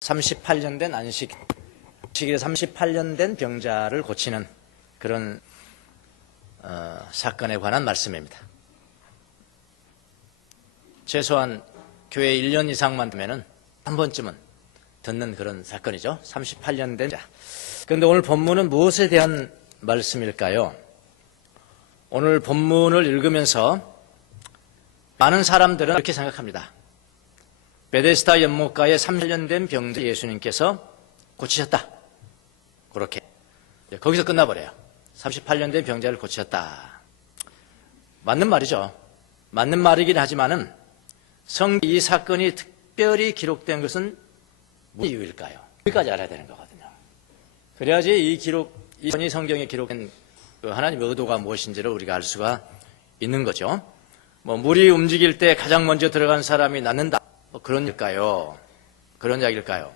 38년 된 안식일에 38년 된 병자를 고치는 그런 사건에 관한 말씀입니다. 최소한 교회 1년 이상만 되면은 한 번쯤은 듣는 그런 사건이죠. 38년 된 자. 그런데 오늘 본문은 무엇에 대한 말씀일까요? 오늘 본문을 읽으면서 많은 사람들은 이렇게 생각합니다. 베데스다 연못가에 30년 된 병자 예수님께서 고치셨다. 그렇게 거기서 끝나버려요. 38년 된 병자를 고치셨다. 맞는 말이죠. 맞는 말이긴 하지만은 이 사건이 특별히 기록된 것은 무슨 이유일까요? 여기까지 알아야 되는 거거든요. 그래야지 이 성경에 기록된 하나님의 의도가 무엇인지를 우리가 알 수가 있는 거죠. 물이 움직일 때 가장 먼저 들어간 사람이 낫는다. 그런 일까요? 그런 이야기일까요?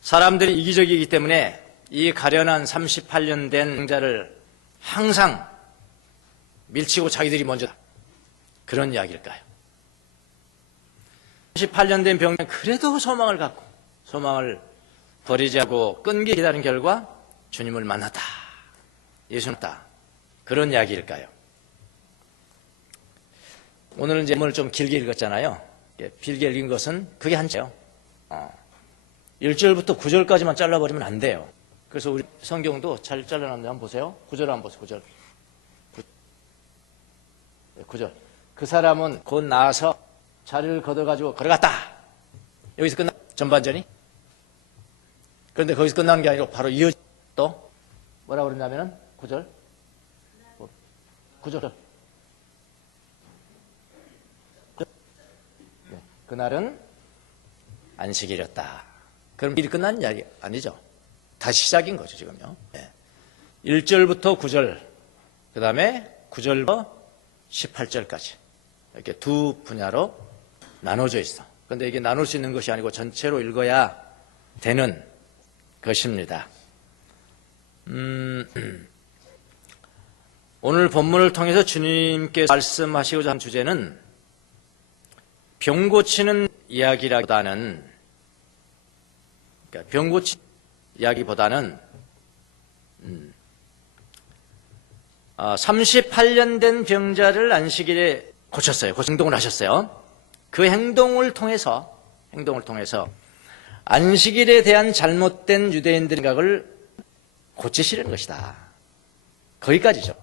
사람들이 이기적이기 때문에 이 가련한 38년 된 병자를 항상 밀치고 자기들이 먼저 그런 이야기일까요? 38년 된 병자는 그래도 소망을 갖고 소망을 버리지 않고 끈기 기다린 결과 주님을 만났다. 예수님 만났다. 그런 이야기일까요? 오늘은 이제 문을 좀 길게 읽었잖아요. 길게 읽은 것은 그게 한자예요. 1절부터 9절까지만 잘라버리면 안 돼요. 그래서 우리 성경도 잘 잘라놨는데 한번 보세요. 9절 한번 보세요. 9절. 그 사람은 곧 나와서 자리를 걷어가지고 걸어갔다. 여기서 끝나 전반전이. 그런데 거기서 끝난 게 아니고 바로 이어져 또 뭐라고 그러냐면은 9절. 그날은 안식일이었다. 그럼 일이 끝난 이야기 아니죠. 다시 시작인 거죠, 지금요. 1절부터 9절, 그 다음에 9절부터 18절까지. 이렇게 두 분야로 나눠져 있어. 그런데 이게 나눌 수 있는 것이 아니고 전체로 읽어야 되는 것입니다. 오늘 본문을 통해서 주님께서 말씀하시고자 한 주제는 병 고치는 이야기라기보다는, 병 고치는 이야기보다는 38년 된 병자를 안식일에 고쳤어요. 행동을 하셨어요. 그 행동을 통해서 안식일에 대한 잘못된 유대인들의 생각을 고치시려는 것이다. 거기까지죠.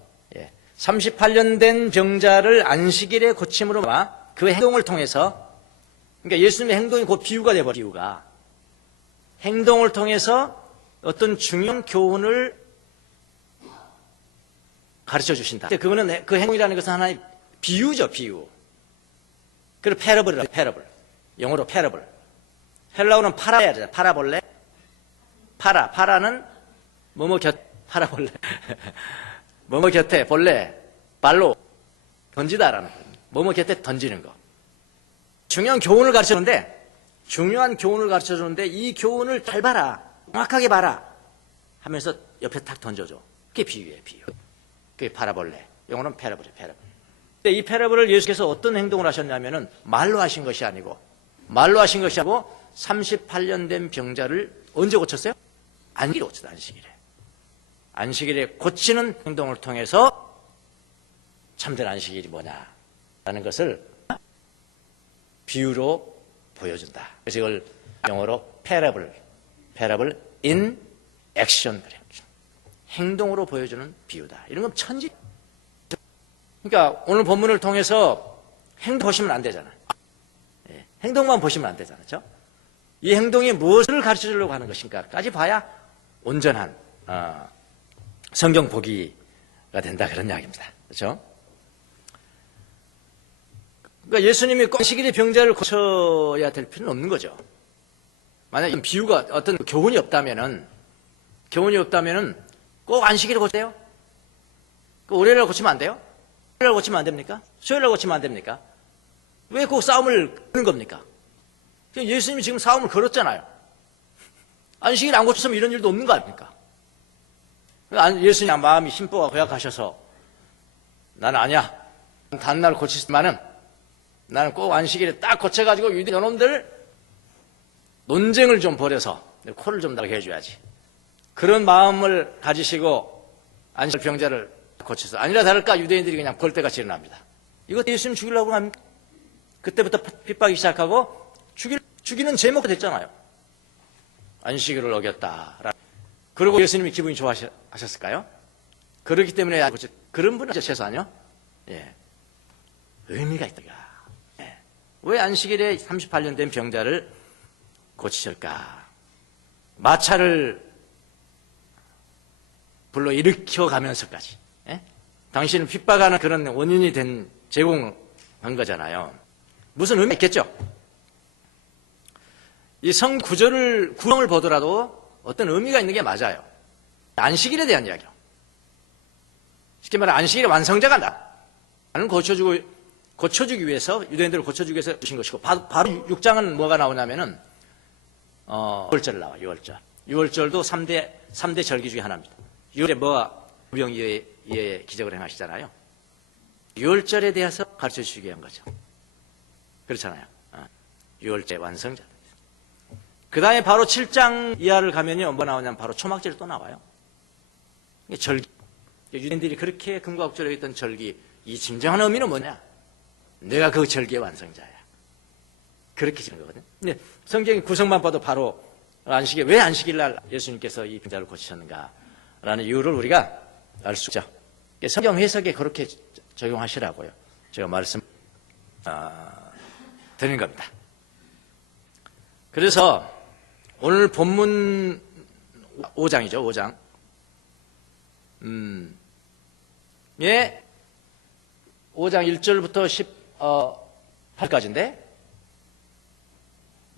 38년 된 병자를 안식일에 고침으로 그 행동을 통해서, 그러니까 예수님의 행동이 곧 비유가 되어버려. 비유가 행동을 통해서 어떤 중요한 교훈을 가르쳐 주신다. 그거는 그 행동이라는 것은 하나의 비유죠, 비유. 그리고 패러블이라고, 패러블. 영어로 패러블. 헬라어는 파라야 되잖아. 파라볼레. 파라는 뭐뭐 곁, 파라볼레. 뭐뭐 곁에 볼레, 발로 던지다라는 거예요. 뭐뭐 곁에 던지는 거. 중요한 교훈을 가르쳐주는데 이 교훈을 잘 봐라. 정확하게 봐라. 하면서 옆에 탁 던져줘. 그게 비유예요, 비유. 그게 파라볼레. 영어는 패러블이에요, 패러블. 근데 이 패러블을 예수께서 어떤 행동을 하셨냐면은 말로 하신 것이 아니고 38년 된 병자를 언제 고쳤어요? 안식일에 고쳤어요, 안식일에. 안식일에 고치는 행동을 통해서 참된 안식일이 뭐냐 라는 것을 비유로 보여준다. 그래서 이걸 영어로 parable in action. 행동으로 보여주는 비유다. 이런 건 천지. 그러니까 오늘 본문을 통해서 행동 보시면 안 되잖아요. 행동만 보시면 안 되잖아요. 그렇죠? 이 행동이 무엇을 가르쳐 주려고 하는 것인가까지 봐야 온전한 성경 보기가 된다. 그런 이야기입니다. 그렇죠? 그러니까 예수님이 안식일에 병자를 고쳐야 될 필요는 없는 거죠. 만약 이 비유가 어떤 교훈이 없다면은 꼭 안식일에 고쳐야 돼요? 월요일날 고치면 안 돼요? 화요일날 고치면 안 됩니까? 수요일날 고치면 안 됩니까? 왜 꼭 싸움을 거는 겁니까? 예수님이 지금 싸움을 걸었잖아요. 안식일 안 고쳤으면 이런 일도 없는 거 아닙니까? 예수님 마음이 심보가 고약하셔서 나는 아니야. 다른 고치지만은 나는 꼭 안식일에 딱 고쳐가지고 유대 여놈들 논쟁을 좀 벌여서 코를 좀 나게 해줘야지. 그런 마음을 가지시고 안식일 병자를 고쳐서 아니라 다를까 유대인들이 그냥 벌떼같이 일어납니다. 이거 예수님 죽이려고 합니까? 그때부터 핍박이 시작하고 죽이는 제목이 됐잖아요. 안식일을 어겼다. 그리고 예수님이 기분이 좋아하셨을까요? 그렇기 때문에 그런 분은 최소한요. 예. 의미가 있다. 예. 왜 안식일에 38년 된 병자를 고치실까? 마차를 불러 일으켜 가면서까지. 예? 당신을 핍박하는 그런 원인이 제공한 거잖아요. 무슨 의미가 있겠죠? 이 성 구성을 보더라도 어떤 의미가 있는 게 맞아요. 안식일에 대한 이야기요. 쉽게 말해 안식일의 완성자가 나를 고쳐주기 위해서 유대인들을 고쳐주기 위해서 주신 것이고 바로 6장은 뭐가 나오냐면은 6월절 나와. 6월절도 3대 절기 중에 하나입니다. 6월에 뭐가 무병이의 기적을 행하시잖아요. 6월절에 대해서 가르쳐 주시기 위한 거죠. 그렇잖아요. 6월절 완성자. 그 다음에 바로 7장 이하를 가면요. 뭐 나오냐면 바로 초막절이 또 나와요. 절기. 유대인들이 그렇게 금과옥절에 있던 절기, 이 진정한 의미는 뭐냐? 내가 그 절기의 완성자야. 그렇게 지는 거거든요. 근데 성경의 구성만 봐도 바로 왜 안식일날 예수님께서 이 병자를 고치셨는가라는 이유를 우리가 알 수 있죠. 성경 해석에 그렇게 적용하시라고요. 제가 말씀 드리는 겁니다. 그래서 오늘 본문 5장이죠. 5장. 예, 5장 1절부터 18까지인데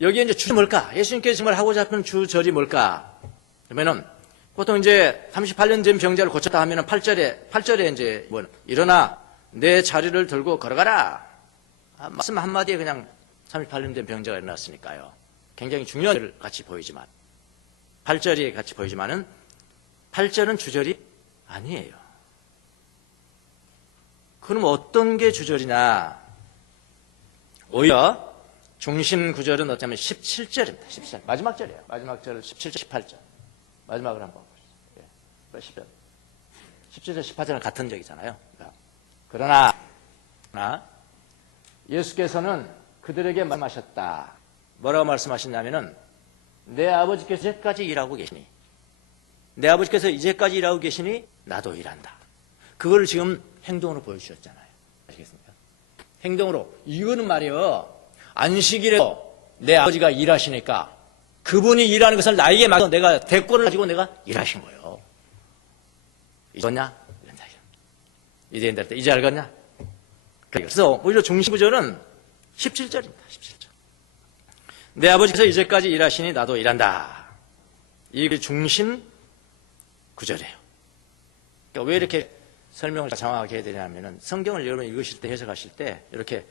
여기에 이제 주절이 뭘까? 예수님께서 정말 하고자 하는 주절이 뭘까? 그러면은 보통 이제 38년 된 병자를 고쳤다 하면은 8절에 이제 뭐 일어나 내 자리를 들고 걸어가라. 말씀 한마디에 그냥 38년 된 병자가 일어났으니까요. 굉장히 중요한 일 같이 보이지만 8절이 같이 보이지만은 8절은 주절이 아니에요. 그럼 어떤 게 주절이냐? 오히려 중심 구절은 어쩌면 17절입니다. 17절. 마지막 절이에요. 마지막 절 17절, 18절. 마지막을 한번 보시죠. 17절, 18절은 같은 적이잖아요. 그러나 예수께서는 그들에게 말씀하셨다. 뭐라고 말씀하셨냐면은 내 아버지께서 이제까지 일하고 계시니 내 아버지께서 이제까지 일하고 계시니 나도 일한다. 그걸 지금 행동으로 보여주셨잖아요. 아시겠습니까? 행동으로. 이거는 말이에요. 안식일에 내 아버지가 일하시니까 그분이 일하는 것을 나에게 맡겨 내가 대권을 가지고 내가 일하신 거예요. 잊었냐? 유대인들한테 이제 알겠냐? 그래서 오히려 중심구절은 17절입니다. 17절. 내 아버지께서 이제까지 일하시니 나도 일한다. 이게 중심 구절이에요. 그러니까 왜 이렇게 설명을 장황하게 해야 되냐면은 성경을 여러분 읽으실 때 해석하실 때 이렇게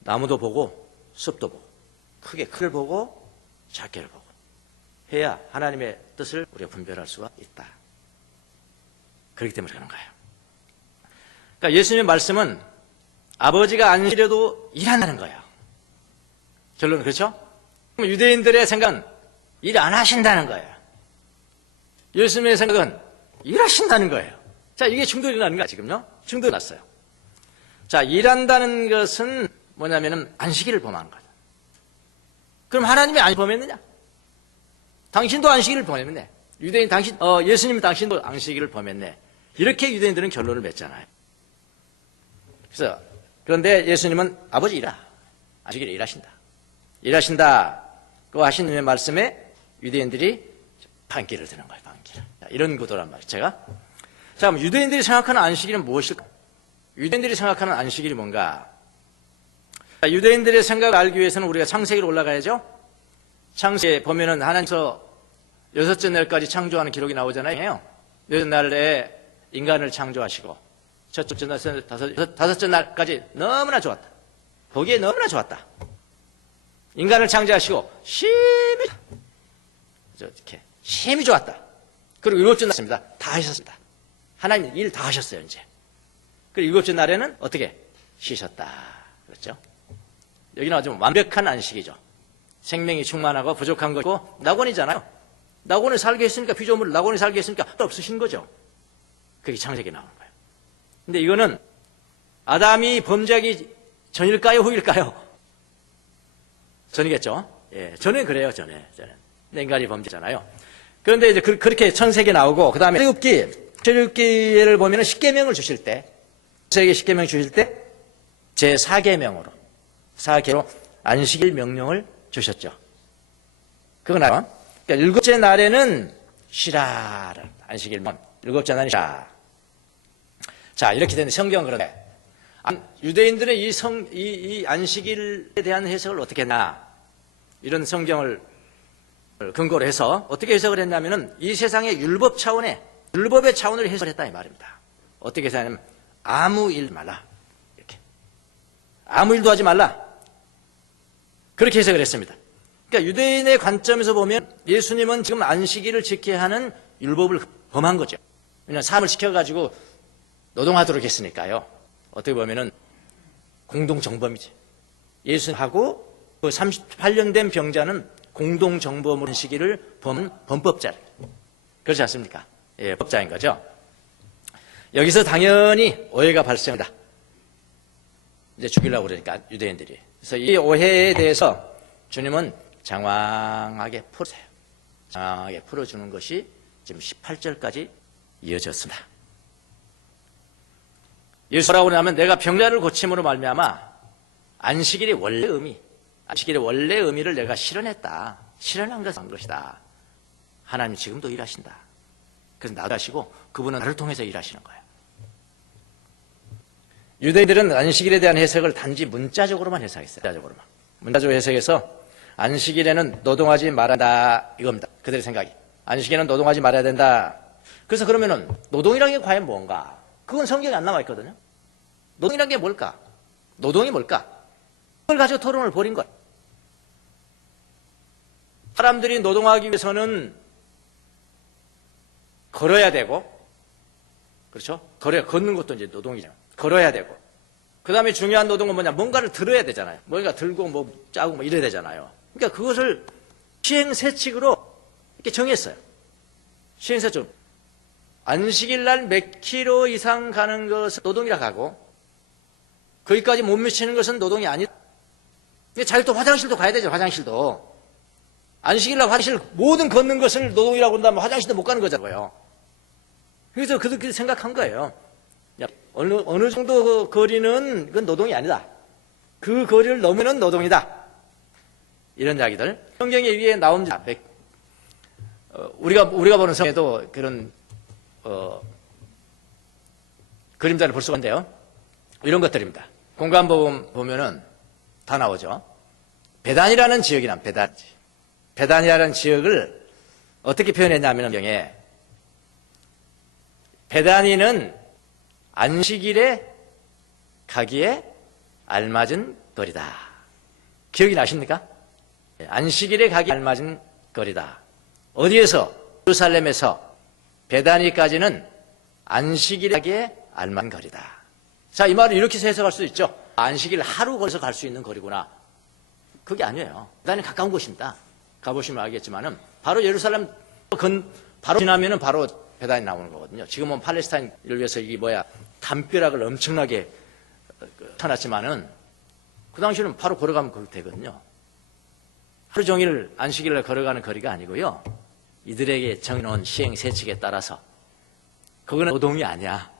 나무도 보고 숲도 보고 크게를 보고 작게를 보고 해야 하나님의 뜻을 우리가 분별할 수가 있다. 그렇기 때문에 그런 거예요. 그러니까 예수님의 말씀은 아버지가 안식일에도 일한다는 거예요. 결론은 그렇죠? 그럼 유대인들의 생각은 일 안 하신다는 거예요. 예수님의 생각은 일하신다는 거예요. 자, 이게 충돌이 나는 거야, 지금요? 충돌이 났어요. 자, 일한다는 것은 뭐냐면은 안식일을 범하는 거죠. 그럼 하나님이 안식일을 범했느냐? 당신도 안식일을 범했네. 유대인 예수님 당신도 안식일을 범했네. 이렇게 유대인들은 결론을 맺잖아요. 그런데 예수님은 아버지 안식일에 일하신다. 그 하시는 말씀에 유대인들이 반기를 드는 거예요, 반기를. 이런 구도란 말이에요, 제가. 자, 그럼 유대인들이 생각하는 안식일은 무엇일까? 유대인들이 생각하는 안식일이 뭔가? 유대인들의 생각을 알기 위해서는 우리가 창세기로 올라가야죠? 창세기에 보면은 하나님께서 6째 날까지 창조하는 기록이 나오잖아요. 6째 날에 인간을 창조하시고, 첫째 날, 다섯째 날까지 너무나 좋았다. 보기에 너무나 좋았다. 인간을 창조하시고, 심히 좋았다. 그리고 7째 날입니다. 다 하셨습니다. 하나님 일 다 하셨어요, 이제. 그리고 7째 날에는 어떻게? 쉬셨다. 그렇죠? 여기는 아주 완벽한 안식이죠. 생명이 충만하고 부족한 거고 낙원이잖아요. 낙원에 살게 했으니까 피조물을 낙원에 살게 했으니까 없으신 거죠. 그게 창세기에 나오는 거예요. 근데 이거는 아담이 범죄하기 전일까요, 후일까요? 전이겠죠. 예, 전에 그래요, 전에. 인간이 범죄잖아요. 그런데 이제 그렇게 창세기 나오고, 그 다음에 출애굽기를 보면은 십계명을 주실 때, 세계 십계명 주실 때, 제 4계명으로, 4계로 안식일 명령을 주셨죠. 그건 알아요? 그러니까 일곱째 날에는 쉬라. 안식일, 일곱째 날은 쉬라. 자, 이렇게 되는 성경은 그런데, 유대인들은 이 안식일에 대한 해석을 어떻게 했나? 이런 성경을 근거로 해서 어떻게 해석을 했냐면은 이 세상의 율법의 차원으로 해석을 했다 이 말입니다. 어떻게 해석하냐면 아무 일 말라. 이렇게. 아무 일도 하지 말라. 그렇게 해석을 했습니다. 그러니까 유대인의 관점에서 보면 예수님은 지금 안식일을 지켜야 하는 율법을 범한 거죠. 왜냐하면 사람을 시켜가지고 노동하도록 했으니까요. 어떻게 보면은 공동정범이지. 예수하고 그 38년 된 병자는 공동정범으로 안식일을 범한 범법자. 그렇지 않습니까? 예, 법자인 거죠. 여기서 당연히 오해가 발생한다. 이제 죽이려고 그러니까 유대인들이. 그래서 이 오해에 대해서 주님은 장황하게 풀으세요. 장황하게 풀어주는 것이 지금 18절까지 이어졌습니다. 예수 뭐라고 하냐면 내가 병자를 고침으로 말미암아 안식일의 원래 의미를 내가 실현했다. 실현한 것이다. 하나님 지금도 일하신다. 그래서 나도 하시고 그분은 나를 통해서 일하시는 거예요. 유대인들은 안식일에 대한 해석을 단지 문자적으로만 해석했어요. 문자적으로 해석해서 안식일에는 노동하지 말아야 이겁니다. 그들의 생각이. 안식일에는 노동하지 말아야 된다. 그래서 그러면은 노동이라는 게 과연 뭔가? 그건 성경에 안 나와 있거든요. 노동이라는 게 뭘까? 노동이 뭘까? 그걸 가지고 토론을 벌인 거예요. 사람들이 노동하기 위해서는 걸어야 되고, 그렇죠? 걷는 것도 이제 노동이잖아요. 걸어야 되고. 그 다음에 중요한 노동은 뭐냐? 뭔가를 들어야 되잖아요. 뭔가 들고 뭐 짜고 뭐 이래야 되잖아요. 그러니까 그것을 시행세칙으로 이렇게 정했어요. 시행세칙. 안식일 날 몇 킬로 이상 가는 것은 노동이라고 하고, 거기까지 못 미치는 것은 노동이 아니다. 자기 또 화장실도 가야 되죠, 화장실도. 안식일 날 화장실 모든 걷는 것을 노동이라고 한다면 화장실도 못 가는 거잖아요. 그래서 그렇게 생각한 거예요. 어느 정도 그 거리는 그건 노동이 아니다. 그 거리를 넘으면 노동이다. 이런 이야기들. 성경에 위에 나온 우리가 보는 성경에도 그런 그림자를 볼 수가 있는데요. 이런 것들입니다. 공간복음 보면은 다 나오죠. 베단이라는 지역이 나옵니다. 베단이라는 지역을 어떻게 표현했냐면 경에 베단이는 안식일에 가기에 알맞은 거리다. 기억이 나십니까? 안식일에 가기에 알맞은 거리다. 어디에서? 예루살렘에서 베다니까지는 안식일에 가기에 알맞은 거리다. 자, 이 말을 이렇게 해석할 수도 있죠. 안식일 하루 걸어서 갈 수 있는 거리구나. 그게 아니에요. 베다니 가까운 곳입니다. 가보시면 알겠지만은 바로 예루살렘 바로 지나면은 바로 베다니 나오는 거거든요. 지금은 팔레스타인을 위해서 이게 담벼락을 엄청나게 쳐놨지만은 그 당시에는 바로 걸어가면 그렇게 되거든요. 하루 종일 안식일을 걸어가는 거리가 아니고요. 이들에게 정해놓은 시행세칙에 따라서 그거는 노동이 아니야.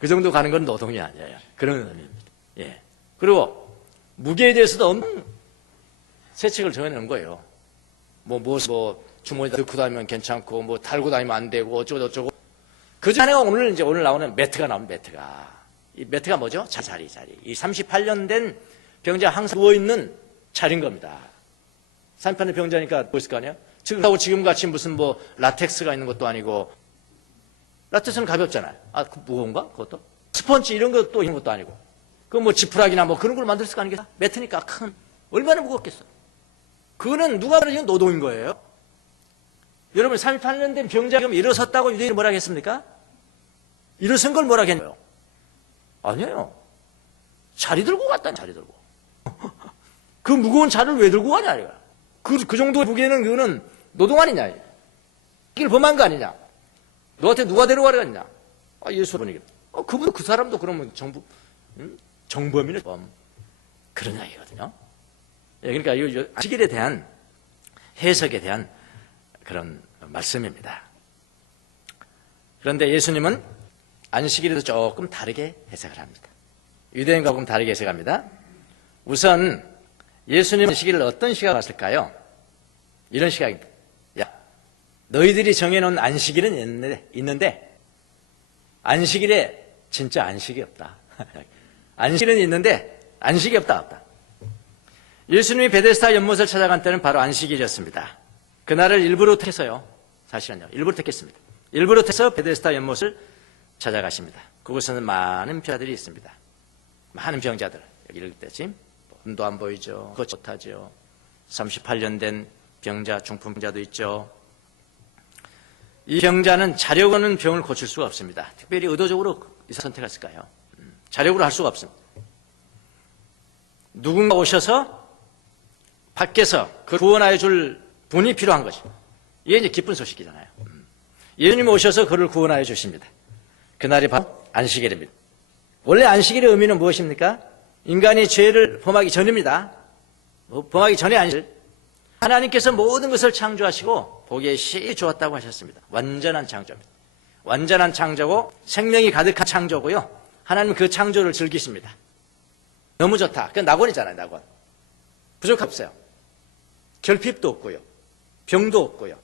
그 정도 가는 건 노동이 아니에요. 그런 의미입니다. 예. 그리고 무게에 대해서도 엄청 세칙을 정해놓은 거예요. 주머니에다 넣고 다니면 괜찮고, 달고 다니면 안 되고, 어쩌고. 그 중에 하나가 오늘 나오는 매트가 나옵니다, 매트가. 이 매트가 뭐죠? 자리. 이 38년 된 병자 항상 누워있는 자리인 겁니다. 38년 병자니까 누워있을 거 아니에요? 지금 같이 무슨 라텍스가 있는 것도 아니고, 라텍스는 가볍잖아요. 무거운가? 그것도? 스펀지 이런 것도 아니고. 지푸라기나 그런 걸 만들 수가 아니겠어? 매트니까 얼마나 무겁겠어? 그거는 누가 말하면 노동인 거예요. 여러분 38년 된 병자가 일어섰다고 유대인이 뭐라 했습니까? 일어선 걸 뭐라 했나요? 아니에요. 자리 들고 갔다니, 자리 들고. 그 무거운 자를 왜 들고 가냐, 이거. 그 정도 무게는 그거는 노동 아니냐, 이거. 이걸 범한 거 아니냐. 너한테 누가 데려가려 했냐. 예수 보니. 그분, 그 사람도 그러면 정범이네, 범. 그런 이야기거든요. 그러니까 이 안식일에 대한 해석에 대한 그런 말씀입니다. 그런데 예수님은 안식일에도 조금 다르게 해석을 합니다. 유대인과 조금 다르게 해석합니다. 우선 예수님은 안식일을 어떤 시각으로 봤을까요? 이런 시각입니다. 야, 너희들이 정해놓은 안식일은 있는데 안식일에 진짜 안식이 없다. 안식일은 있는데 안식이 없다. 예수님이 베데스다 연못을 찾아간 때는 바로 안식일이었습니다. 그날을 일부러 택했어요. 사실은요. 일부러 택했습니다. 일부러 택해서 베데스다 연못을 찾아가십니다. 그곳에는 많은 병자들이 있습니다. 많은 병자들. 여기 읽을 때지 눈도 안 보이죠. 걷지 못하죠. 38년 된 병자, 중풍병자도 있죠. 이 병자는 자력으로는 병을 고칠 수가 없습니다. 특별히 의도적으로 선택했을까요? 자력으로 할 수가 없습니다. 누군가 오셔서 밖에서 그 구원하여 줄 분이 필요한 거죠. 이게 이제 기쁜 소식이잖아요. 예수님이 오셔서 그를 구원하여 주십니다. 그날이 바로 안식일입니다. 원래 안식일의 의미는 무엇입니까? 인간이 죄를 범하기 전입니다. 범하기 전에 안식일. 하나님께서 모든 것을 창조하시고 보기에 시히 좋았다고 하셨습니다. 완전한 창조입니다. 완전한 창조고 생명이 가득한 창조고요. 하나님은 그 창조를 즐기십니다. 너무 좋다. 그건 낙원이잖아요. 낙원. 부족함 없어요. 결핍도 없고요. 병도 없고요.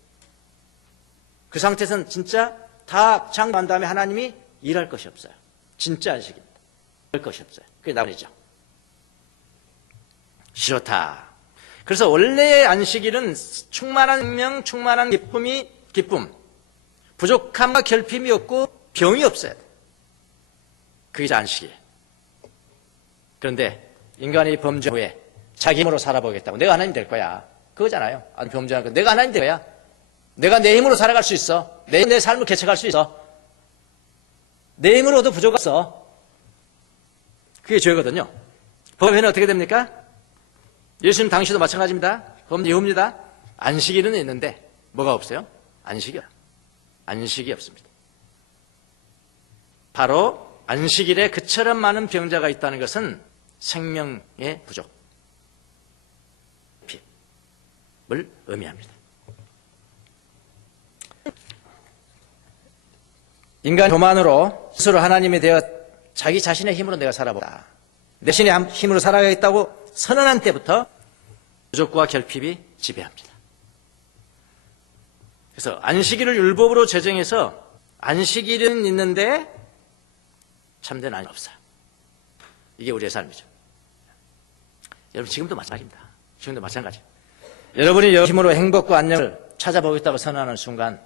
그 상태에서는 진짜 다 창조한 다음에 하나님이 일할 것이 없어요. 진짜 안식입니다. 할 것이 없어요. 그게 낙원이죠. 좋다. 그래서 원래의 안식일은 충만한 생명, 충만한 기쁨, 부족함과 결핍이 없고 병이 없어야 돼. 그게 안식이에요. 그런데 인간이 범죄 후에 자기 힘으로 살아보겠다고 내가 하나님 될 거야. 그거잖아요. 아니 범죄하는 거. 내가 하나님 될 거야. 내가 내 힘으로 살아갈 수 있어. 내 삶을 개척할 수 있어. 내 힘으로도 부족했어. 그게 죄거든요. 범죄는 어떻게 됩니까? 예수님 당시도 마찬가지입니다. 범죄 이후입니다. 안식일은 있는데 뭐가 없어요? 안식이 없습니다. 바로 안식일에 그처럼 많은 병자가 있다는 것은 생명의 부족을 의미합니다. 인간 교만으로 스스로 하나님이 되어 자기 자신의 힘으로 내가 살아보다. 내 신의 힘으로 살아가겠다고 선언한 때부터 부족과 결핍이 지배합니다. 그래서 안식일을 율법으로 제정해서 안식일은 있는데 참된 안식이 없어요. 이게 우리의 삶이죠. 여러분 지금도 마찬가지입니다. 지금도 마찬가지. 여러분이 힘으로 행복과 안녕을 찾아보겠다고 선언하는 순간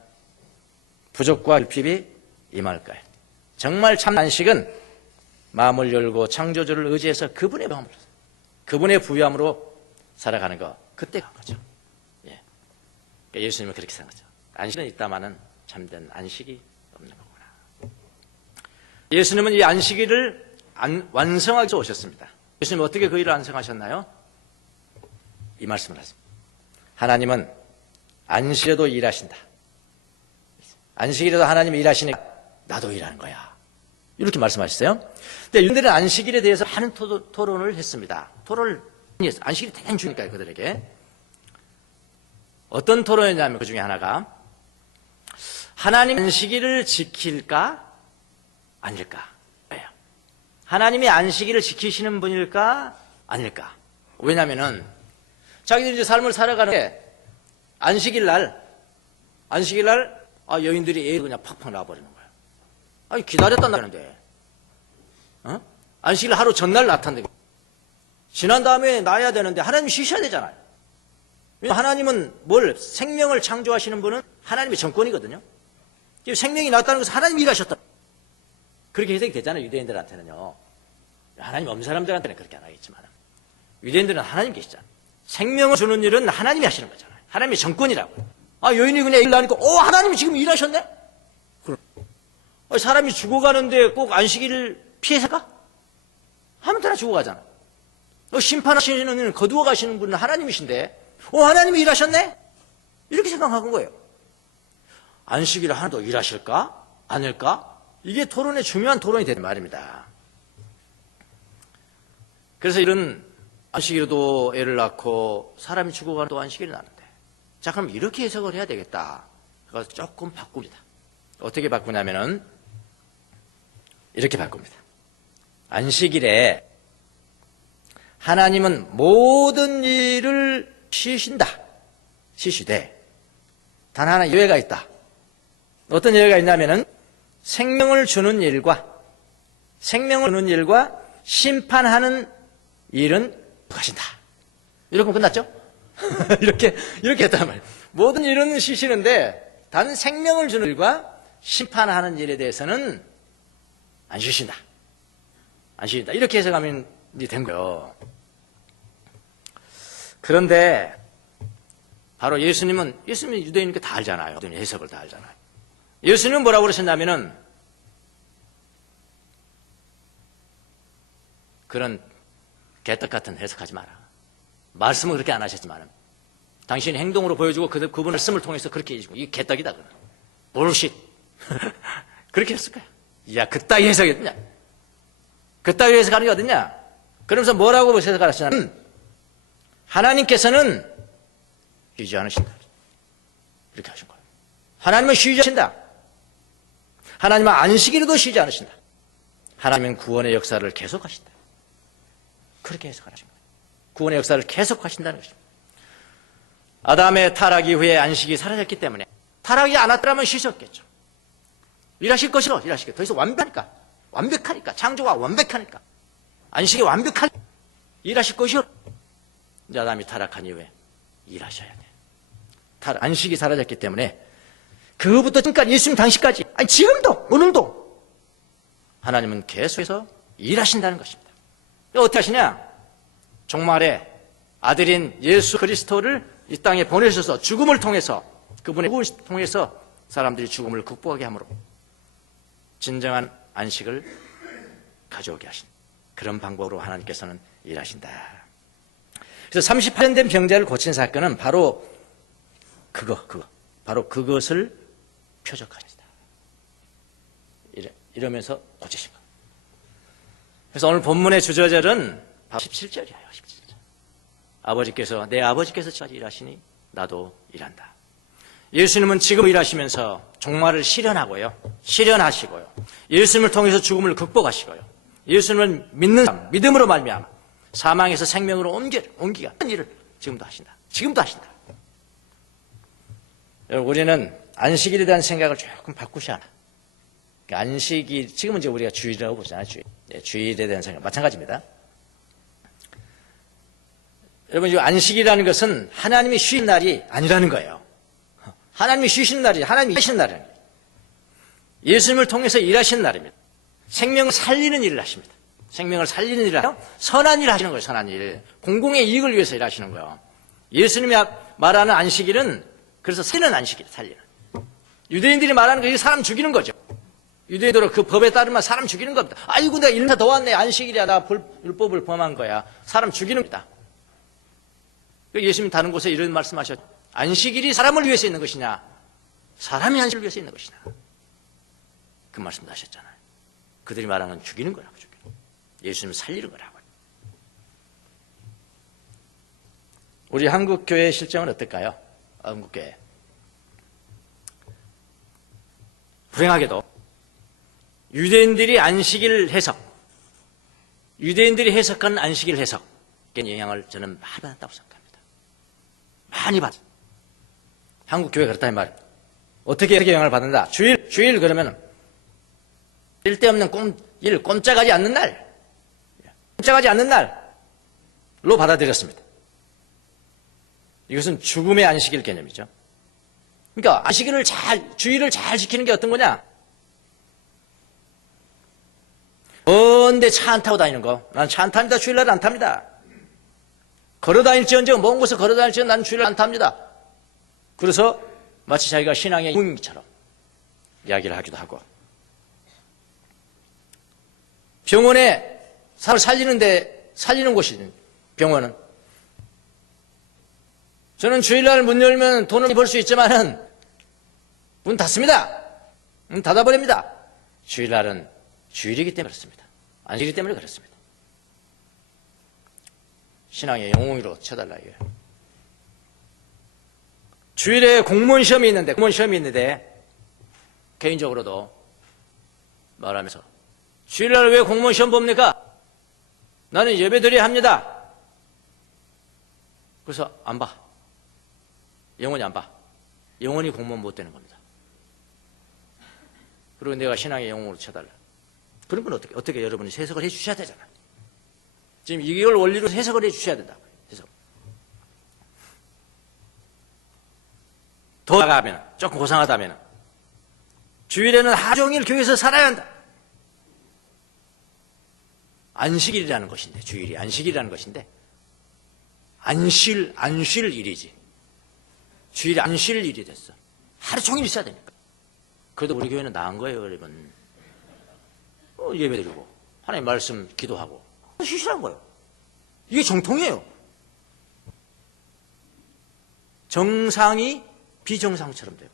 부족과 결핍이 임할 거예요. 정말 참 안식은 마음을 열고 창조주를 의지해서 그분의 부유함으로 살아가는 거, 그때 간 거죠. 예. 그러니까 예수님은 그렇게 생각하죠. 안식은 있다마는 참된 안식이 없는 거구나. 예수님은 이 안식일을 완성하기 위해서 오셨습니다. 예수님은 어떻게 그 일을 완성하셨나요? 이 말씀을 하십니다. 하나님은 안식일에도 일하신다. 안식일에도 하나님이 일하시니까 나도 일하는 거야. 이렇게 말씀하셨어요. 근데 유대인들은 안식일에 대해서 많은 토론을 했습니다. 안식일이 대단히 중요하니까요, 그들에게. 어떤 토론이냐면 그 중에 하나가 하나님 안식일을 지킬까? 아닐까? 하나님이 안식일을 지키시는 분일까? 아닐까? 왜냐면은 자기들이 이제 삶을 살아가는데 안식일 날 여인들이 애를 그냥 팍팍 낳아버리는 거야. 아니 기다렸단다는데 안식일 하루 전날 낳았는데 지난 다음에 낳아야 되는데 하나님 쉬셔야 되잖아요. 하나님은 생명을 창조하시는 분은 하나님의 정권이거든요. 지금 생명이 났다는 것은 하나님이 일하셨다. 그렇게 해석이 되잖아요. 유대인들한테는요. 하나님 없는 사람들한테는 그렇게 안 하겠지만 유대인들은 하나님 계시잖아요. 생명을 주는 일은 하나님이 하시는 거잖아요. 하나님의 정권이라고. 여인이 그냥 일 나니까 하나님이 지금 일하셨네? 사람이 죽어가는데 꼭 안식일을 피해서가? 하면 다 죽어가잖아. 심판하시는, 거두어 가시는 분은 하나님이신데, 하나님이 일하셨네? 이렇게 생각한 거예요. 안식일을 하나도 일하실까? 아닐까? 이게 토론의 중요한 토론이 되는 말입니다. 그래서 이런 안식일도 애를 낳고 사람이 죽어가는 또 안식일이 나는데, 자, 그럼 이렇게 해석을 해야 되겠다. 그래서 조금 바꿉니다. 어떻게 바꾸냐면은, 이렇게 바꿉니다. 안식일에 하나님은 모든 일을 쉬시되, 단 하나 예외가 있다. 어떤 예외가 있냐면은, 생명을 주는 일과 심판하는 일은 하신다. 이렇게 끝났죠? 이렇게 했단 말이에요. 모든 일은 쉬시는데, 단 생명을 주는 일과 심판하는 일에 대해서는 안 쉬신다. 이렇게 해석하면 된 거예요. 그런데, 바로 예수님은 유대인이니까 다 알잖아요. 유대인 해석을 다 알잖아요. 예수님은 뭐라고 그러셨냐면은, 그런 개떡 같은 해석하지 마라. 말씀은 그렇게 안 하셨지만, 당신이 행동으로 보여주고 그분의 말씀을 통해서 그렇게 해주고, 이게 개떡이다. 볼쉿. 그렇게 했을 거야. 야, 그따위 해석이 어딨냐? 그따위 해석하는 게 어딨냐? 그러면서 뭐라고 해석하셨냐면, 하나님께서는 쉬지 않으신다. 이렇게 하신 거예요. 하나님은 쉬지 않으신다. 하나님은 안식일에도 쉬지 않으신다. 하나님은 구원의 역사를 계속하신다. 그렇게 해석하신 거예요. 구원의 역사를 계속하신다는 것입니다. 아담의 타락 이후에 안식이 사라졌기 때문에, 타락이 안 왔더라면 쉬셨겠죠. 일하실 것이로 일하시겠죠. 더 이상 완벽하니까, 창조가 완벽하니까, 안식이 완벽하니까 일하실 것이로. 이제 아담이 타락한 이후에 일하셔야 돼. 안식이 사라졌기 때문에 그거부터 지금까지 예수님 당시까지, 아니 지금도 오늘도 하나님은 계속해서 일하신다는 것입니다. 어떻게 하시냐? 종말에 아들인 예수 그리스도를 이 땅에 보내셔서 죽음을 통해서, 그분의 죽음을 통해서 사람들이 죽음을 극복하게 함으로 진정한 안식을 가져오게 하신 그런 방법으로 하나님께서는 일하신다. 그래서 38년 된 병자를 고친 사건은 바로 바로 그것을 표적하셨다. 이러면서 고치신 거예요. 그래서 오늘 본문의 주저절은 바로 17절이에요. 17절. 아버지께서, 내 아버지께서 지금까지 일하시니 나도 일한다. 예수님은 지금 일하시면서 종말을 실현하시고요. 예수님을 통해서 죽음을 극복하시고요. 예수님을 믿는 사람, 믿음으로 말미암아 사망에서 생명으로 옮기가 하는 일을 지금도 하신다. 여러분, 우리는 안식일에 대한 생각을 조금 바꾸셔야 하나. 안식일, 지금은 이제 우리가 주일이라고 보잖아요. 주일에 대한 생각 마찬가지입니다. 여러분, 이 안식이라는 것은 하나님이 쉬는 날이 아니라는 거예요. 하나님이 쉬시는 날이, 하나님이 일하시는 날이에요. 예수님을 통해서 일하시는 날입니다. 생명을 살리는 일을 하십니다. 생명을 살리는 일을 하요. 선한 일을 하시는 거예요. 선한 일. 공공의 이익을 위해서 일하시는 거예요. 예수님이 말하는 안식일은 그래서 살리는 안식일, 살리는. 유대인들이 말하는 거, 사람 죽이는 거죠. 유대인들은 그 법에 따르면 사람 죽이는 겁니다. 아이고, 내가 일나 더 왔네. 안식일이야. 나 율법을 범한 거야. 사람 죽이는 겁니다. 예수님 다른 곳에 이런 말씀하셨죠. 안식일이 사람을 위해서 있는 것이냐, 사람이 안식을 위해서 있는 것이냐. 그 말씀도 하셨잖아요. 그들이 말하는 건 죽이는 거라고, 죽이는 거. 예수님을 살리는 거라고. 우리 한국교회의 실정은 어떨까요? 한국교회. 불행하게도 유대인들이 안식일 해석, 유대인들이 해석한 안식일 해석에 영향을 저는 많이 받았다고 생각합니다. 많이 받았어요. 한국교회가 그렇다는 말입니다. 어떻게 영향을 받는다? 주일 그러면 쓸데없는 꼼짝하지 않는 날로 받아들였습니다. 이것은 죽음의 안식일 개념이죠. 그러니까 주일을 잘 지키는 게 어떤 거냐? 먼데 차 안 타고 다니는 거. 난 차 안 탑니다. 주일날 안 탑니다. 걸어 다닐지언정, 먼 곳에 걸어 다닐지언정 나는 주일날 안 탑니다. 그래서 마치 자기가 신앙의 영웅처럼 이야기를 하기도 하고, 병원에 사람을 살리는 곳이 병원은. 저는 주일날 문 열면 돈을 벌 수 있지만은 문 닫습니다. 문 닫아버립니다. 주일날은 주일이기 때문에 그렇습니다. 안식이기 때문에 그렇습니다. 신앙의 영웅으로 쳐달라 이거예요. 주일에 공무원 시험이 있는데 개인적으로도 말하면서 주일날 왜 공무원 시험 봅니까? 나는 예배드려야 합니다. 그래서 안 봐. 영원히 안 봐. 영원히 공무원 못 되는 겁니다. 그리고 내가 신앙의 영웅으로 쳐달라. 그런 건 어떻게 여러분이 해석을 해 주셔야 되잖아. 지금 이걸 원리로 해석을 해 주셔야 된다. 해석. 더 나아가면, 조금 고상하다면, 주일에는 하루 종일 교회에서 살아야 한다. 안식일이라는 것인데, 주일이 안식일이라는 것인데, 안 쉴 일이지. 주일이 안 쉴 일이 됐어. 하루 종일 있어야 되니까. 그래도 우리 교회는 나은 거예요, 여러분. 예배드리고, 하나님 말씀 기도하고, 쉬시라는 거예요. 이게 정통이에요. 정상이 비정상처럼 돼요.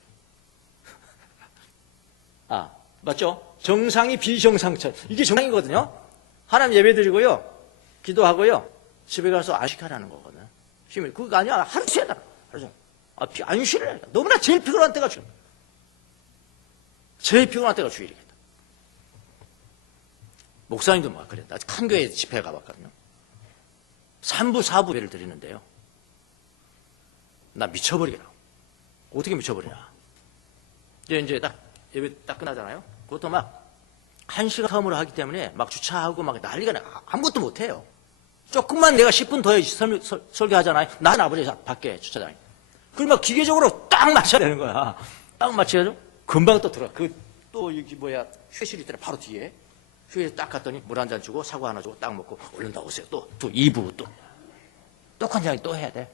아, 맞죠? 정상이 비정상처럼. 이게 정상이거든요. 하나님 예배드리고요, 기도하고요, 집에 가서 안식하라는 거거든요. 그거 아니야. 하루 쉬어야 돼. 안 쉬래. 너무나 제일 피곤한 때가 주일. 제일 피곤한 때가 주일이겠다. 목사님도 막 그래. 나 큰 교회 집회 가봤거든요. 3부, 4부 예를 드리는데요. 나 미쳐버리겠다. 어떻게 미쳐버리냐. 이제 딱 예배 딱 끝나잖아요. 그것도 막 1시간 텀으로 하기 때문에 막 주차하고 막 난리가 나. 아무것도 못해요. 조금만 내가 10분 더 설교하잖아요. 나는 아버지 밖에 주차장에. 그리고 막 기계적으로 딱 맞춰야 되는 거야. 딱 맞춰야죠. 금방 또 들어가. 또 여기 휴게실이 있더라. 바로 뒤에. 휴게실 딱 갔더니 물 한 잔 주고 사과 하나 주고 딱 먹고 얼른 나오세요. 또 2부 또 관장이 또 해야 돼.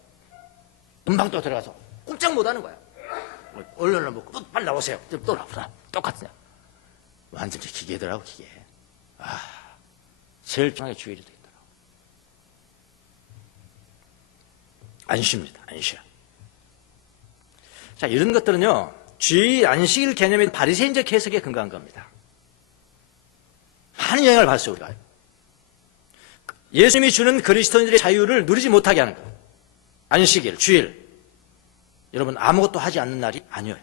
금방 또 들어가서 꼼짝 못 하는 거야. 얼른 먹고 또 빨리 나오세요. 또 나오라. 똑같으냐. 완전히 기계더라고, 기계. 제일 편하게 주일이 되겠더라고. 안 쉽니다. 안 쉬어. 자, 이런 것들은요, 주일 안식일 개념의 바리새인적 해석에 근거한 겁니다. 많은 영향을 받았어요, 우리가. 예수님이 주는 그리스도인들의 자유를 누리지 못하게 하는 거예요. 안식일, 주일. 여러분, 아무것도 하지 않는 날이 아니에요.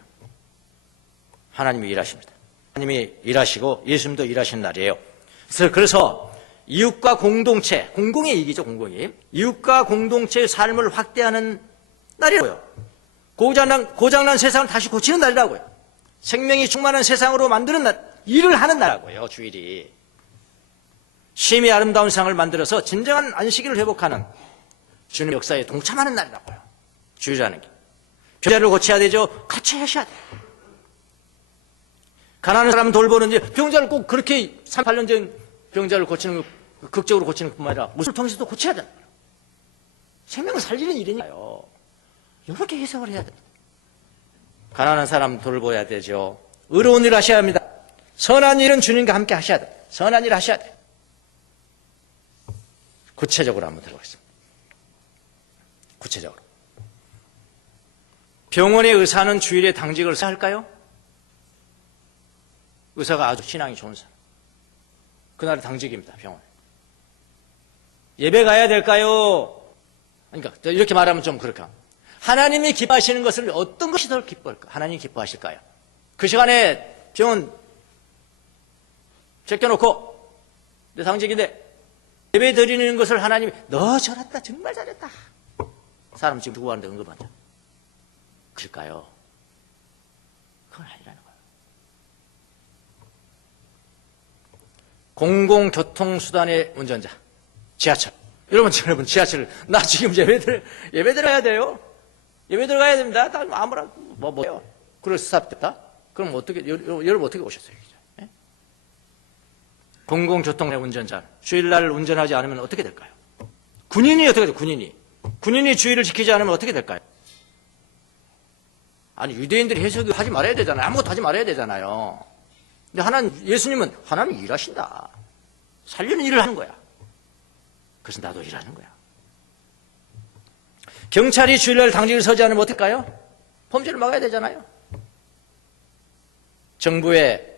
하나님이 일하십니다. 하나님이 일하시고 예수님도 일하시는 날이에요. 그래서 이웃과 공동체, 공공의 이익이죠, 공공이. 이웃과 공동체의 삶을 확대하는 날이라고요. 고장난 세상을 다시 고치는 날이라고요. 생명이 충만한 세상으로 만드는 날, 일을 하는 날이라고요, 주일이. 심히 아름다운 세상을 만들어서 진정한 안식일을 회복하는 주님의 역사에 동참하는 날이라고요. 주일이라는 게. 병자를 고쳐야 되죠. 같이 하셔야 돼요. 가난한 사람 돌보는지 병자를 꼭 그렇게 38년 전 병자를 고치는 거, 극적으로 고치는 것뿐만 아니라 무술 통해서도 고쳐야 돼요. 생명을 살리는 일이니까요. 이렇게 해석을 해야 됩니다. 가난한 사람 돌봐야 되죠. 의로운 일을 하셔야 합니다. 선한 일은 주님과 함께 하셔야 돼요. 선한 일을 하셔야 돼요. 구체적으로 한번 들어보겠습니다. 구체적으로. 병원의 의사는 주일에 당직을 할까요? 의사가 아주 신앙이 좋은 사람. 그날은 당직입니다, 병원에. 예배 가야 될까요? 그러니까 이렇게 말하면 좀 그럴까. 하나님이 기뻐하시는 것을 어떤 것이 더 기뻐할까? 하나님이 기뻐하실까요? 그 시간에 병원 제껴놓고 내 당직인데 예배 드리는 것을 하나님이 너 잘했다, 정말 잘했다. 사람 지금 누구 하는데 응급환자. 그럴까요? 그건 아니라는 거예요. 공공교통수단의 운전자, 지하철. 여러분 지하철, 나 지금 예배 들어가야 돼요. 예배 들어가야 됩니다. 다 아무나 뭐예요? 그래서 스탑됐다? 그럼 어떻게 여러분 어떻게 오셨어요? 예? 공공교통의 운전자, 주일날 운전하지 않으면 어떻게 될까요? 군인이 어떻게 돼요? 군인이 주일을 지키지 않으면 어떻게 될까요? 아니, 유대인들이 해석을 하지 말아야 되잖아요. 아무것도 하지 말아야 되잖아요. 근데 예수님은 하나님 일하신다. 살리는 일을 하는 거야. 그래서 나도 일하는 거야. 경찰이 주일날 당직을 서지 않으면 어떨까요? 범죄를 막아야 되잖아요. 정부의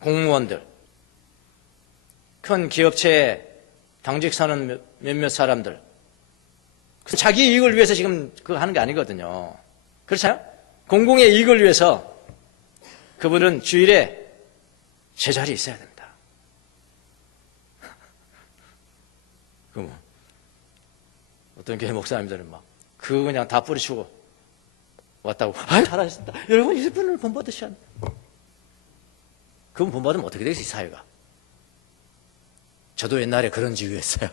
공무원들, 큰 기업체에 당직 서는 몇몇 사람들, 자기 이익을 위해서 지금 그거 하는 게 아니거든요. 그렇잖아요? 공공의 이익을 위해서 그분은 주일에 제자리에 있어야 됩니다. 그 어떤 교회 목사님들은 막 그거 그냥 다 뿌리치고 왔다고, 아유 잘하셨습니다. 여러분 1분을 본받으셔야 합니다. 그분 본받으면 어떻게 되겠어요, 사회가? 저도 옛날에 그런 지위였어요.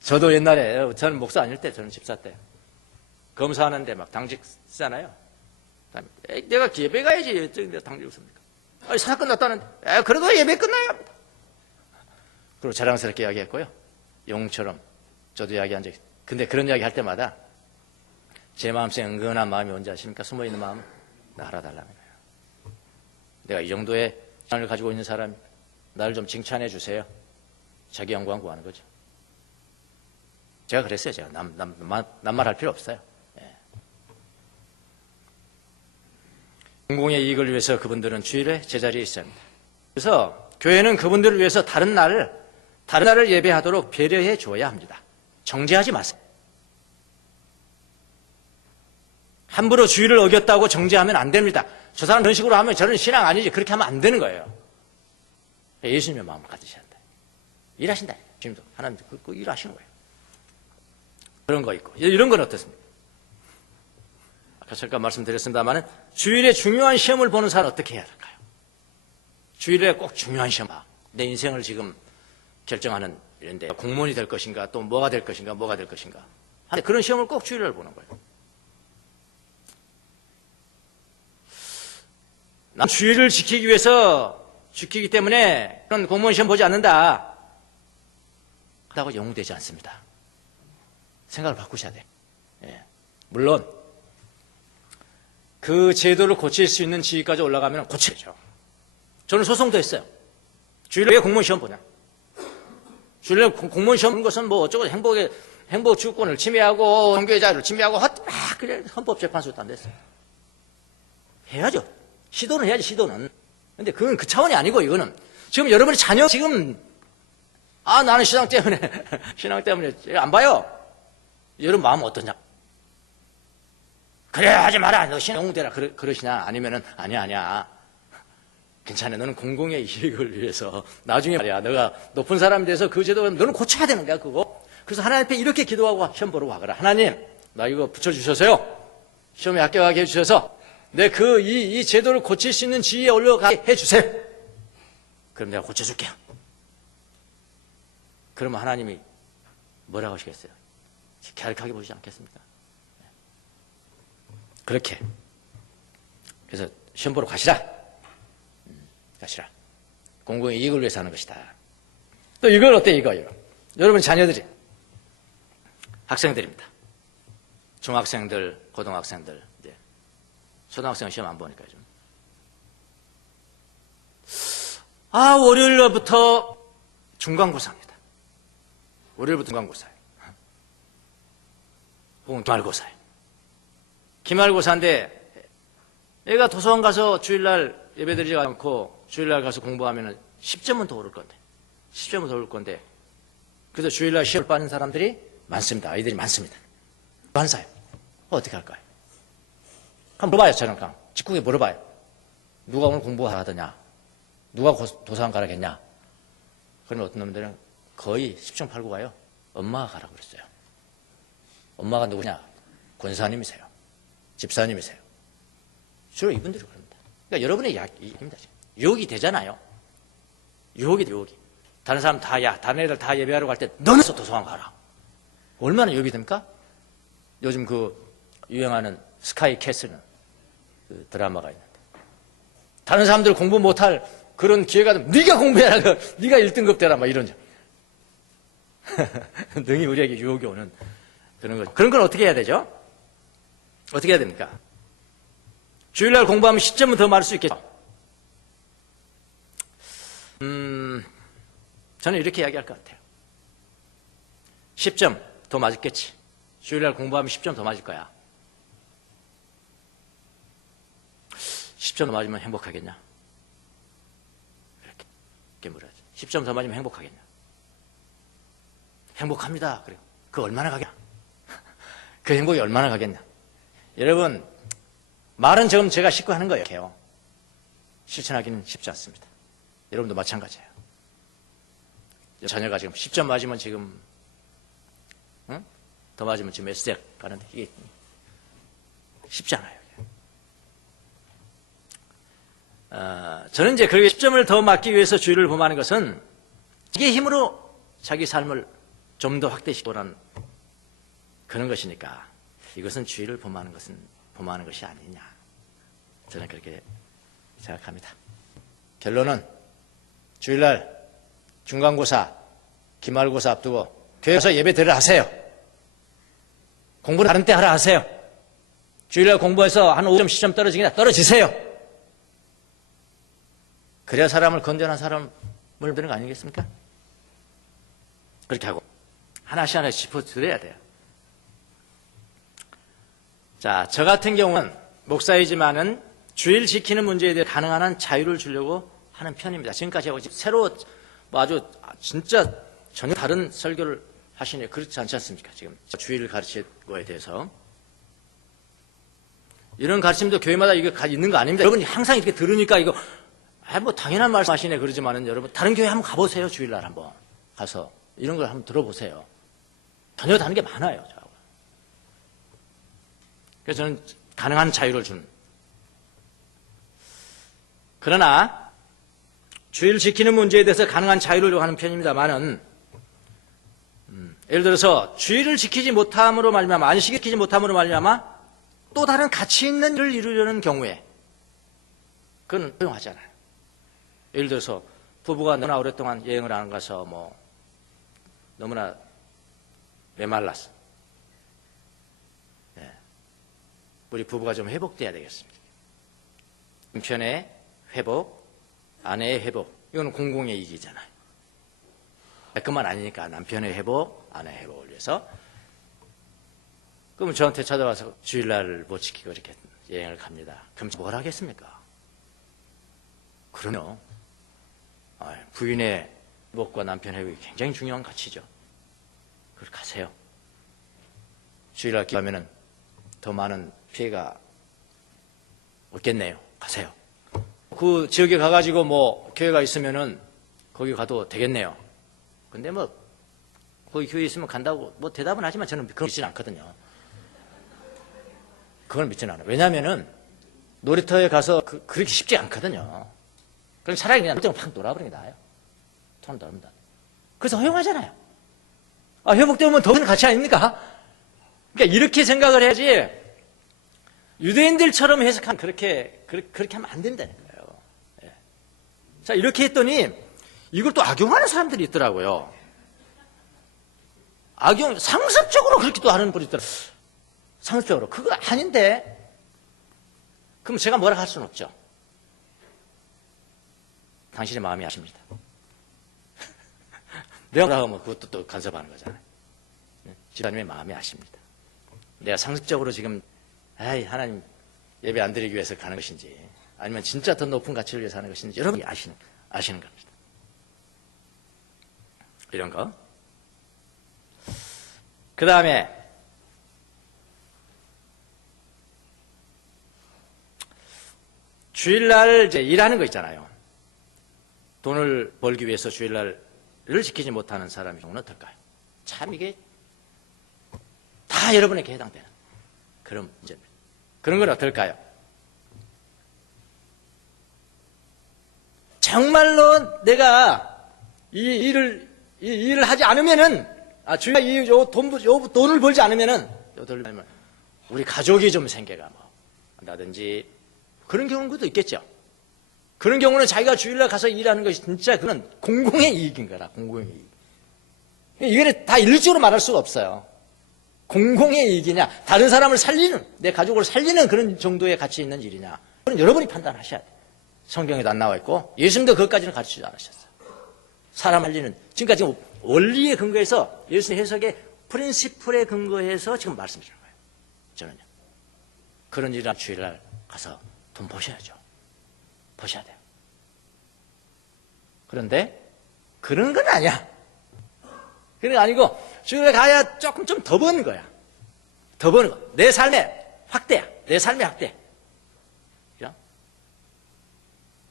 저도 옛날에, 저는 목사 아닐 때, 저는 집사 때 검사하는데 막 당직 쓰잖아요. 내가 예배 가야지 내가 당직을 씁니까? 아니, 사사 끝났다는데, 그래도 예배 끝나야 합니다. 그리고 자랑스럽게 이야기했고요. 영웅처럼 저도 이야기한 적이 있어요. 근데 그런 이야기 할 때마다 제 마음속에 은근한 마음이 뭔지 아십니까? 숨어있는 마음은 나 알아달라는 거예요. 내가 이 정도의 신앙을 가지고 있는 사람이 나를 좀 칭찬해 주세요. 자기 영광 구하는 거죠. 제가 그랬어요. 제가 남말할 필요 없어요. 예. 공공의 이익을 위해서 그분들은 주일에 제자리에 있어야 합니다. 그래서 교회는 그분들을 위해서 다른 날을 예배하도록 배려해 줘야 합니다. 정죄하지 마세요. 함부로 주의를 어겼다고 정죄하면 안 됩니다. 저 사람 그런 식으로 하면 저는 신앙 아니지. 그렇게 하면 안 되는 거예요. 예수님의 마음을 가지셔야 한다. 일하신다. 지금도 하나님 그 일하시는 거예요. 그런 거 있고. 이런 건 어떻습니까? 아까 잠깐 말씀드렸습니다만 주일에 중요한 시험을 보는 사람은 어떻게 해야 할까요? 주일에 꼭 중요한 시험. 내 인생을 지금 결정하는 이런데 공무원이 될 것인가 또 뭐가 될 것인가 그런 시험을 꼭 주일날 보는 거예요. 난 주일을 지키기 때문에 그런 공무원 시험 보지 않는다. 그렇다고 영웅되지 않습니다. 생각을 바꾸셔야 돼요. 예. 물론 그 제도를 고칠 수 있는 지위까지 올라가면 고쳐야죠. 저는 소송도 했어요. 주일에 왜 공무원 시험 보냐. 주일에 공무원 시험 보는 것은 뭐 어쩌고 행복 주권을 침해하고 종교의 자유를 침해하고 그래 헌법재판소도 안 됐어요. 해야죠. 시도는 해야지, 시도는. 근데 그건 그 차원이 아니고, 이거는. 지금 여러분의 자녀, 지금, 나는 신앙 때문에 안 봐요. 여러분 마음 어떠냐? 그래, 하지 마라. 너 신앙 되라. 그러시냐? 아니면은, 아니야. 괜찮아. 너는 공공의 이익을 위해서. 나중에 말이야. 너가 높은 사람이 돼서 그 제도, 너는 고쳐야 되는 거야, 그거. 그래서 하나님 앞에 이렇게 기도하고 시험 보러 가거라. 하나님, 나 이거 붙여주셔서요. 시험에 합격하게 해주셔서, 이 제도를 고칠 수 있는 지위에 올라가게 해주세요. 그럼 내가 고쳐줄게요. 그러면 하나님이 뭐라고 하시겠어요? 갸륵하게 보시지 않겠습니까? 그렇게. 그래서 시험 보러 가시라. 공공의 이익을 위해서 하는 것이다. 또 이걸 어때 이거예요? 여러분 자녀들이 학생들입니다. 중학생들, 고등학생들, 초등학생은 시험 안 보니까 좀. 월요일부터 중간고사입니다. 월요일부터 중간고사예요. 혹은 기말고사예요. 기말고사인데 애가 도서관 가서 주일날 예배드리지 않고 주일날 가서 공부하면 10점은 더 오를 건데 10점은 더 오를 건데 그래서 주일날 시험을 빠는 사람들이 많습니다. 아이들이 많습니다. 반사요. 어떻게 할까요? 한번 물어봐요. 저는 그냥 직국에 물어봐요. 누가 오늘 공부하더냐? 누가 도서관 가라겠냐? 그러면 어떤 놈들은 거의 10중 8구 가요. 엄마가 가라고 그랬어요. 엄마가 누구냐? 권사님이세요. 집사님이세요. 주로 이분들이 그럽니다. 그러니까 여러분의 이야기입니다. 유혹이 되잖아요. 유혹이. 다른 사람 다른 애들 다 예배하러 갈 때 너는 도서관 가라. 얼마나 유혹이 됩니까? 요즘 유행하는 스카이 캐슬은 그 드라마가 있는데 다른 사람들 공부 못할 그런 기회가 되면 네가 공부해라. 네가 1등급 되라. 막 이런 능히 우리에게 유혹이 오는 그런 거. 그런 건 어떻게 해야 되죠? 어떻게 해야 됩니까? 주일날 공부하면 10점은 더 많을 수 있겠죠. 저는 이렇게 이야기할 것 같아요. 10점 더 맞았겠지. 주일날 공부하면 10점 더 맞을 거야. 10점 더 맞으면 행복하겠냐? 이렇게 물어야지. 10점 더 맞으면 행복하겠냐? 행복합니다. 그래요. 그 얼마나 가겠냐? 그 행복이 얼마나 가겠냐? 여러분, 말은 지금 제가 쉽고 하는 거예요. 실천하기는 쉽지 않습니다. 여러분도 마찬가지예요. 자녀가 지금 10점 맞으면 지금, 응? 더 맞으면 지금 S대학 가는데 이게 쉽지 않아요. 저는 이제 그렇게 10점을 더 맞기 위해서 주의를 범하는 것은 자기 힘으로 자기 삶을 좀 더 확대시키는 그런 것이니까 이것은 주의를 범하는 것이 아니냐. 저는 그렇게 생각합니다. 결론은 주일날 중간고사, 기말고사 앞두고 교회에서 예배드리러 하세요. 공부를 다른 때 하라 하세요. 주일날 공부해서 한 5점, 10점 떨어지기나 떨어지세요. 그래야 사람을 건전한 사람을 되는 거 아니겠습니까? 그렇게 하고 하나씩 짚어드려야 돼요. 자, 저 같은 경우는 목사이지만은 주일 지키는 문제에 대해 가능한 한 자유를 주려고 하는 편입니다. 지금까지 새로 아주 진짜 전혀 다른 설교를 하시네요. 그렇지 않지 않습니까? 지금 주일을 가르치는 거에 대해서. 이런 가르침도 교회마다 이거 있는 거 아닙니다. 여러분 항상 이렇게 들으니까 이거 뭐 당연한 말씀 하시네 그러지만은 여러분 다른 교회 한번 가보세요. 주일날 한번 가서 이런 걸 한번 들어보세요. 전혀 다른 게 많아요. 저하고. 그래서 저는 가능한 자유를 주는. 그러나 주일 지키는 문제에 대해서 가능한 자유를 요구하는 편입니다만은 예를 들어서 주일을 지키지 못함으로 말미암아 안식을 지키지 못함으로 말미암아 또 다른 가치 있는 일을 이루려는 경우에 그건 허용하잖아요. 예를 들어서 부부가 너무나 오랫동안 여행을 안 가서 뭐 너무나 메말랐어. 네. 우리 부부가 좀 회복돼야 되겠습니다. 남편의 회복, 아내의 회복, 이건 공공의 이익이잖아요. 그것만 아니니까 남편의 회복, 아내의 회복을 위해서. 그럼 저한테 찾아와서 주일날 못 지키고 이렇게 여행을 갑니다. 그럼 뭘 하겠습니까? 그럼요. 부인의 회복과 남편의 회복이 굉장히 중요한 가치죠. 그렇게 가세요. 주일날 기도하면은 더 많은 피해가 없겠네요. 가세요. 그 지역에 가가지고 뭐 교회가 있으면은 거기 가도 되겠네요. 근데 뭐 거기 교회 있으면 간다고 뭐 대답은 하지만 저는 그걸 믿지는 않거든요. 그걸 믿지는 않아요. 왜냐하면은 놀이터에 가서 그렇게 쉽지 않거든요. 그럼 차라리 그냥 놀이터에 팍 놀아버리는 게 나아요. 돈을 넣습니다. 그래서 허용하잖아요. 회복되면 더 큰 가치 아닙니까? 그러니까 이렇게 생각을 해야지 유대인들처럼 해석하면 그렇게 하면 안 된다는 거예요. 예. 자, 이렇게 했더니 이걸 또 악용하는 사람들이 있더라고요. 상습적으로 그렇게 또 하는 분이 있더라고요. 상습적으로. 그거 아닌데. 그럼 제가 뭐라 할 수는 없죠. 당신의 마음이 아십니다. 내가 뭐라 하면 그것도 또 간섭하는 거잖아요. 집사님의 마음이 아십니다. 내가 상습적으로 지금 하나님 예배 안 드리기 위해서 가는 것인지 아니면 진짜 더 높은 가치를 위해서 하는 것인지 여러분이 아시는 겁니다. 이런 거. 그 다음에 주일날 이제 일하는 거 있잖아요. 돈을 벌기 위해서 주일날을 지키지 못하는 사람의 경우는 어떨까요? 참 이게 다 여러분에게 해당되는 그런 문제입니다. 그런 건 어떨까요? 정말로 내가 이 일을 하지 않으면은, 주일날 돈을 벌지 않으면은, 우리 가족이 좀 생계가 뭐, 한다든지, 그런 경우도 있겠죠. 그런 경우는 자기가 주일날 가서 일하는 것이 진짜 그건 공공의 이익인 거라, 공공의 이익. 이거는 다 일적으로 말할 수가 없어요. 공공의 이익이냐, 다른 사람을 살리는, 내 가족을 살리는 그런 정도의 가치 있는 일이냐. 그건 여러분이 판단하셔야 돼요. 성경에도 안 나와 있고, 예수님도 그것까지는 가르치지 않으셨어요. 사람 살리는, 지금까지 원리에 근거해서 예수님 해석에 프린시플에 근거해서 지금 말씀드리는 거예요. 저는요. 그런 일이라 주일날 가서 돈 버셔야죠. 버셔야 돼요. 그런데 그런 건 아니야. 그런 거 아니고 주일날 가야 조금 좀 더 버는 거야. 더 버는 거. 내 삶의 확대야. 내 삶의 확대. 그죠?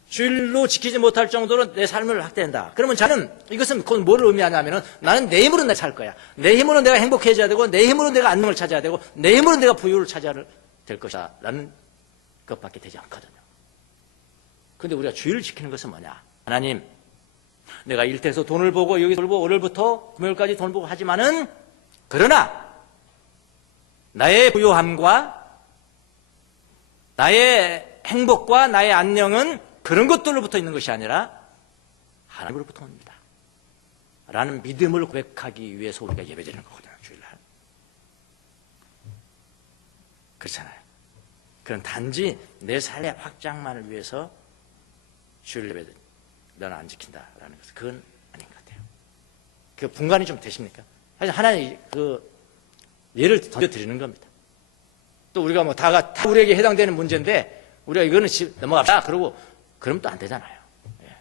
주일로 지키지 못할 정도로 내 삶을 확대한다. 그러면 저는 이것은 그건 뭘 의미하냐면은 나는 내 힘으로 내가 살 거야. 내 힘으로 내가 행복해져야 되고 내 힘으로 내가 안녕을 찾아야 되고 내 힘으로 내가 부유를 찾아야 될 것이다. 라는 것밖에 되지 않거든요. 근데 우리가 주일을 지키는 것은 뭐냐? 하나님, 내가 일터에서 돈을 보고 여기 돌고 월요일부터 금요일까지 돈 보고 하지만은 그러나 나의 부유함과 나의 행복과 나의 안녕은 그런 것들로부터 있는 것이 아니라 하나님으로부터 옵니다. 라는 믿음을 고백하기 위해서 우리가 예배드리는 거거든요. 주일날. 그렇잖아요. 그런 단지 내 삶의 확장만을 위해서 주일 예배 너는 안 지킨다라는 것은 그건 아닌 것 같아요. 그 분간이 좀 되십니까? 사실 하나의 그 예를 던져드리는 겁니다. 또 우리가 뭐 다 우리에게 해당되는 문제인데 우리가 이거는 넘어갑시다. 그러고 그러면 또 안 되잖아요. 예.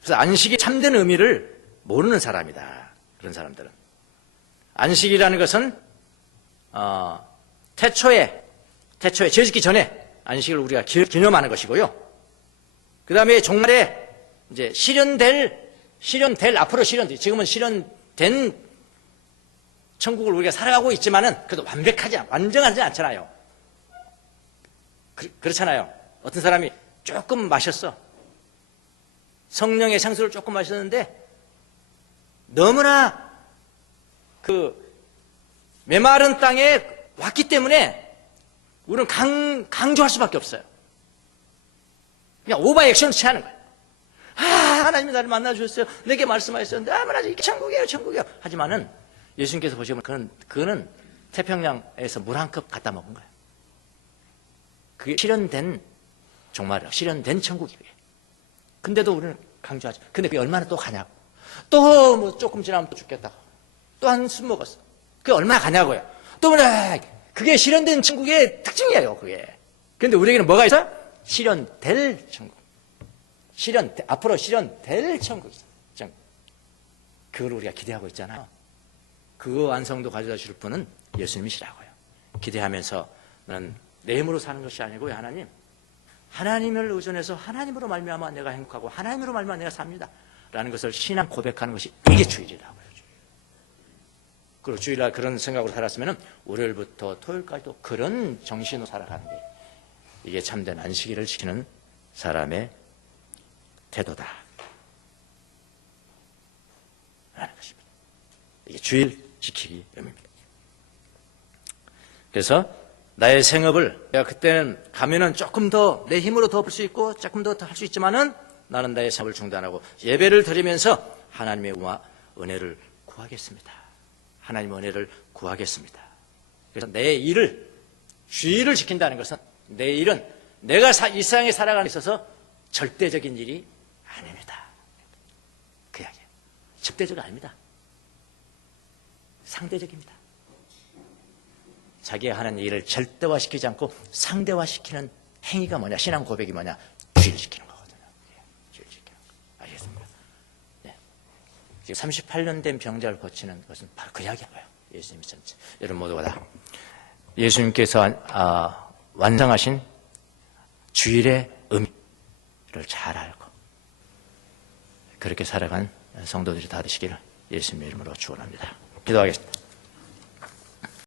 그래서 안식이 참된 의미를 모르는 사람이다. 그런 사람들은. 안식이라는 것은 태초에 죄 짓기 전에 안식을 우리가 기념하는 것이고요. 그 다음에 종말에 이제 앞으로 실현될, 지금은 실현된 천국을 우리가 살아가고 있지만은 그래도 완전하지 않잖아요. 그렇잖아요. 어떤 사람이 조금 마셨어. 성령의 향수를 조금 마셨는데 너무나 그 메마른 땅에 왔기 때문에 우리는 강조할 수밖에 없어요. 그냥 오버 액션을 취하는 거예요. 하나님이 나를 만나주셨어요. 내게 말씀하셨는데, 이게 천국이에요. 하지만은 예수님께서 보시면 그거는 태평양에서 물 한 컵 갖다 먹은 거예요. 그게 실현된 종말이라고, 실현된 천국이에요. 근데도 우리는 강조하죠. 근데 그게 얼마나 또 가냐고. 또 뭐 조금 지나면 또 죽겠다고. 또 한숨 먹었어. 그게 얼마나 가냐고요. 또 뭐냐. 그게 실현된 천국의 특징이에요, 그게. 근데 우리에게는 뭐가 있어요? 실현될 천국. 앞으로 실현될 천국이죠. 그걸 우리가 기대하고 있잖아요. 그 완성도 가져다 줄 분은 예수님이시라고요. 기대하면서 나는 내 힘으로 사는 것이 아니고 하나님을 의존해서 하나님으로 말미암아 내가 행복하고 하나님으로 말미암아 내가 삽니다. 라는 것을 신앙 고백하는 것이 이게 주일이라고요. 그리고 주일날 그런 생각으로 살았으면 월요일부터 토요일까지도 그런 정신으로 살아가는 게 이게 참된 안식일을 지키는 사람의 태도다 라는 것입니다. 이게 주일 지키기 의미입니다. 그래서 나의 생업을 내가 그때는 가면은 조금 더 내 힘으로 더 볼 수 있고 조금 더 할 수 있지만은 나는 나의 생업을 중단하고 예배를 드리면서 하나님의 은혜를 구하겠습니다. 하나님의 은혜를 구하겠습니다. 그래서 내 일을 주일을 지킨다는 것은 내 일은 내가 이 세상에 살아가는 데 있어서 절대적인 일이 아닙니다. 그 이야기예요. 적대적 아닙니다. 상대적입니다. 자기가 하는 일을 절대화시키지 않고 상대화시키는 행위가 뭐냐, 신앙 고백이 뭐냐, 주의를 지키는 거거든요. 주의를 지키는 거. 아시겠습니까? 네. 38년 된 병자를 고치는 것은 바로 그 이야기고요. 예수님이 전체. 여러분 모두가 다 예수님께서 완성하신 주일의 의미를 잘 알고 그렇게 살아간 성도들이 다 되시기를 예수님의 이름으로 축원합니다. 기도하겠습니다.